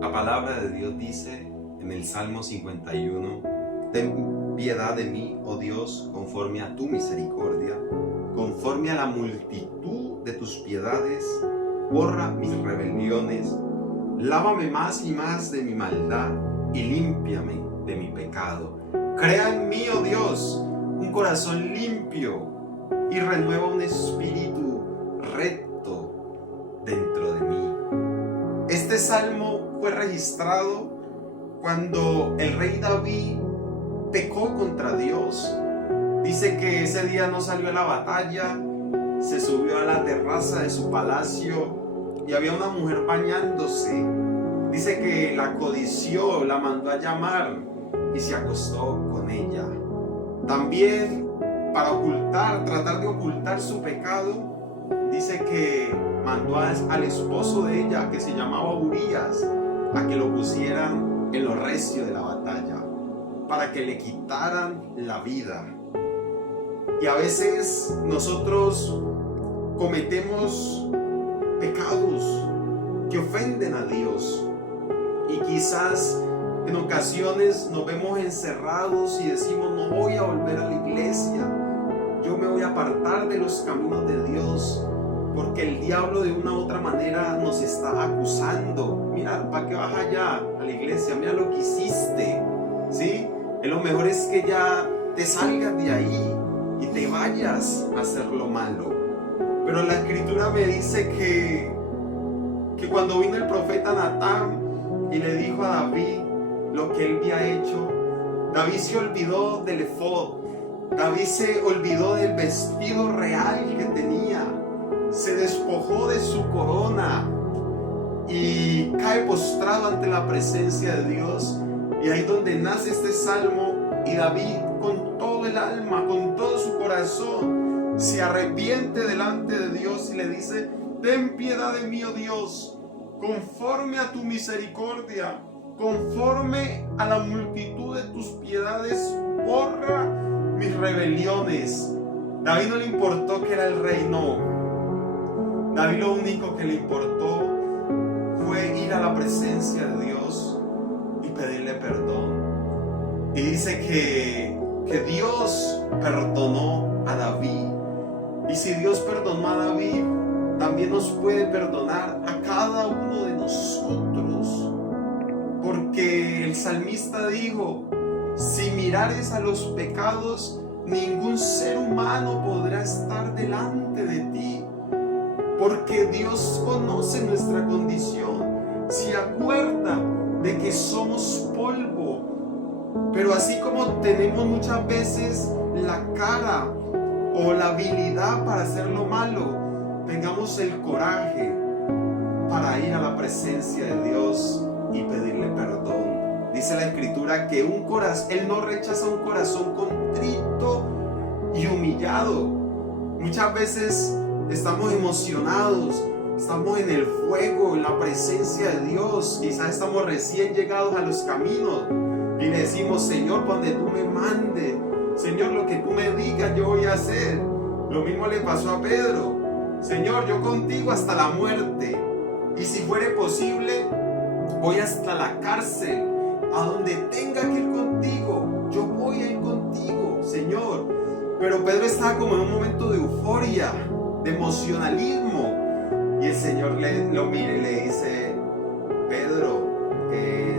La palabra de Dios dice en el Salmo 51: Ten piedad de mí, oh Dios, conforme a tu misericordia, conforme a la multitud de tus piedades, borra mis rebeliones, lávame más y más de mi maldad y límpiame de mi pecado. Crea en mí, oh Dios, un corazón limpio y renueva un espíritu recto dentro de mí. Este salmo fue registrado cuando el rey David pecó contra Dios. Dice que ese día no salió a la batalla, se subió a la terraza de su palacio y había una mujer bañándose. Dice que la codició, la mandó a llamar y se acostó con ella. También, para tratar de ocultar su pecado, dice que mandó al esposo de ella, que se llamaba Urías, a que lo pusieran en lo recio de la batalla, para que le quitaran la vida. Y a veces nosotros cometemos pecados que ofenden a Dios, y quizás en ocasiones nos vemos encerrados y decimos: no voy a volver a la iglesia, yo me voy a apartar de los caminos de Dios, porque el diablo de una u otra manera nos está acusando. Mira, ¿para qué vas allá a la iglesia? Mira lo que hiciste, ¿sí? Lo mejor es que ya te salgas de ahí y te vayas a hacer lo malo. Pero la escritura me dice que cuando vino el profeta Natán y le dijo a David lo que él había hecho, David se olvidó del efod, David se olvidó del vestido real que tenía, se despojó de su corona y cae postrado ante la presencia de Dios. Y ahí donde nace este salmo, y David con todo el alma, con todo su corazón, se arrepiente delante de Dios y le dice: ten piedad de mí, oh Dios, conforme a tu misericordia, conforme a la multitud de tus piedades, borra mis rebeliones. David no le importó que era el rey, no. David lo único que le importó fue ir a la presencia de Dios y pedirle perdón. Y dice que Dios perdonó a David. Y si Dios perdonó a David, también nos puede perdonar a cada uno de nosotros. Porque el salmista dijo: si mirares a los pecados, ningún ser humano podrá estar delante de ti. Porque Dios conoce nuestra condición, se acuerda de que somos polvo. Pero así como tenemos muchas veces la cara o la habilidad para hacer lo malo, tengamos el coraje para ir a la presencia de Dios y pedirle perdón. Dice la escritura que Él no rechaza un corazón contrito y humillado. Muchas veces estamos emocionados, estamos en el fuego, en la presencia de Dios. Quizás estamos recién llegados a los caminos y le decimos: Señor, donde tú me mandes, Señor, lo que tú me digas yo voy a hacer. Lo mismo le pasó a Pedro: Señor, yo contigo hasta la muerte, y si fuere posible voy hasta la cárcel, a donde tenga que ir contigo, yo voy a ir contigo, Señor. Pero Pedro estaba como en un momento de euforia, de emocionalismo, y el Señor lo mira y le dice: Pedro,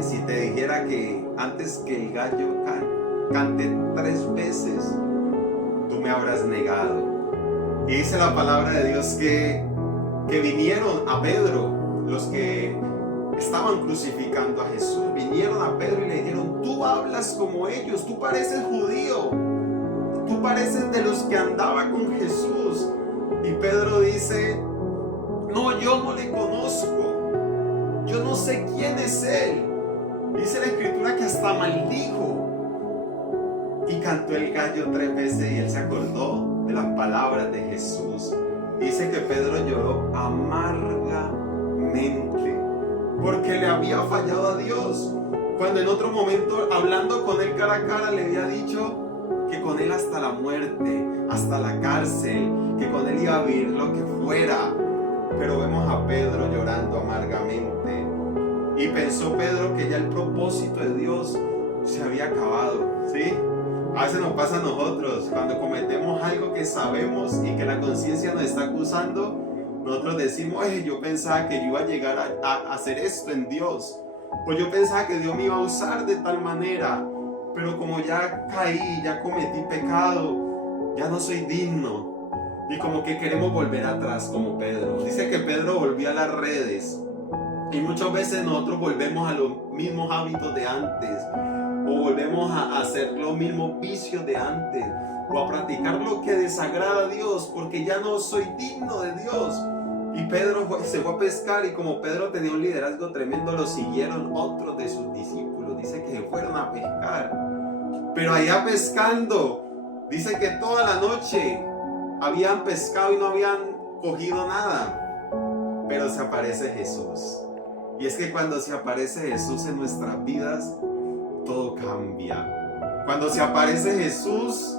si te dijera que antes que el gallo cante 3 veces, tú me habrás negado. Y dice la palabra de Dios que vinieron a Pedro, los que estaban crucificando a Jesús, vinieron a Pedro y le dijeron: tú hablas como ellos, tú pareces judío, tú pareces de los que andaba con Jesús. Y Pedro dice: no, yo no le conozco, yo no sé quién es él. Dice la escritura que hasta maldijo y cantó el gallo 3 veces, y él se acordó de las palabras de Jesús. Dice que Pedro lloró amargamente porque le había fallado a Dios, cuando en otro momento, hablando con él cara a cara, le había dicho que con él hasta la muerte, hasta la cárcel, que con él iba a vivir lo que fuera. Pero vemos a Pedro llorando amargamente Y pensó Pedro que ya el propósito de Dios se había acabado, ¿sí? A veces nos pasa a nosotros, cuando cometemos algo que sabemos y que la conciencia nos está acusando, nosotros decimos, yo pensaba que yo iba a llegar a hacer esto en Dios, o yo pensaba que Dios me iba a usar de tal manera, pero como ya caí, ya cometí pecado, ya no soy digno, y como que queremos volver atrás como Pedro. Dice que Pedro volvió a las redes, y muchas veces nosotros volvemos a los mismos hábitos de antes, o volvemos a hacer los mismos vicios de antes, o a practicar lo que desagrada a Dios, porque ya no soy digno de Dios. Y Pedro se fue a pescar, y como Pedro tenía un liderazgo tremendo, lo siguieron otros de sus discípulos. Dice que se fueron a pescar, pero allá pescando, dice que toda la noche habían pescado y no habían cogido nada, pero se aparece Jesús. Y es que cuando se aparece Jesús en nuestras vidas, todo cambia. Cuando se aparece Jesús,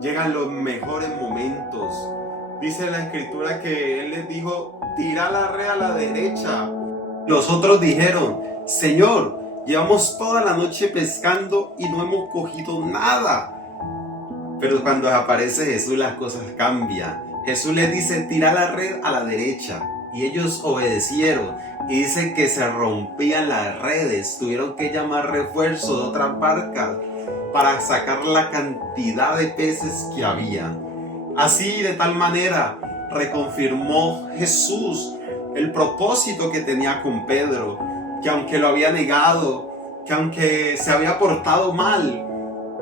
llegan los mejores momentos. Dice la escritura que Él les dijo, tira la red a la derecha. Los otros dijeron, Señor, llevamos toda la noche pescando y no hemos cogido nada. Pero cuando aparece Jesús, las cosas cambian. Jesús les dice, tira la red a la derecha. Y ellos obedecieron. Y dice que se rompían las redes. Tuvieron que llamar refuerzo de otras barcas para sacar la cantidad de peces que había. Así, de tal manera, reconfirmó Jesús el propósito que tenía con Pedro, que aunque lo había negado, que aunque se había portado mal,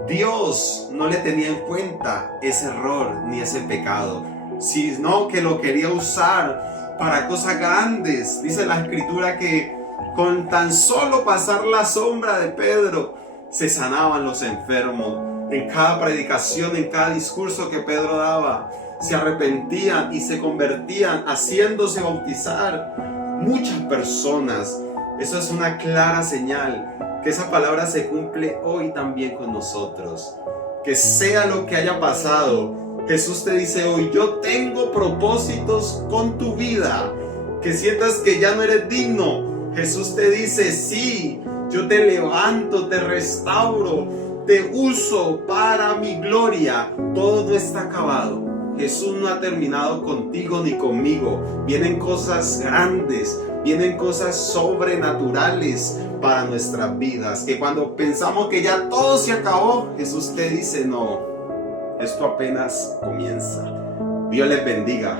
Dios no le tenía en cuenta ese error ni ese pecado, sino que lo quería usar para cosas grandes. Dice la escritura que con tan solo pasar la sombra de Pedro se sanaban los enfermos. En cada predicación, en cada discurso que Pedro daba, se arrepentían y se convertían, haciéndose bautizar muchas personas. Eso es una clara señal que esa palabra se cumple hoy también con nosotros. Que sea lo que haya pasado, Jesús te dice hoy, yo tengo propósitos con tu vida. Que sientas que ya no eres digno, Jesús te dice, sí, yo te levanto, te restauro, te uso para mi gloria. Todo no está acabado. Jesús no ha terminado contigo ni conmigo. Vienen cosas grandes, vienen cosas sobrenaturales para nuestras vidas. Que cuando pensamos que ya todo se acabó, Jesús te dice, no, esto apenas comienza. Dios les bendiga.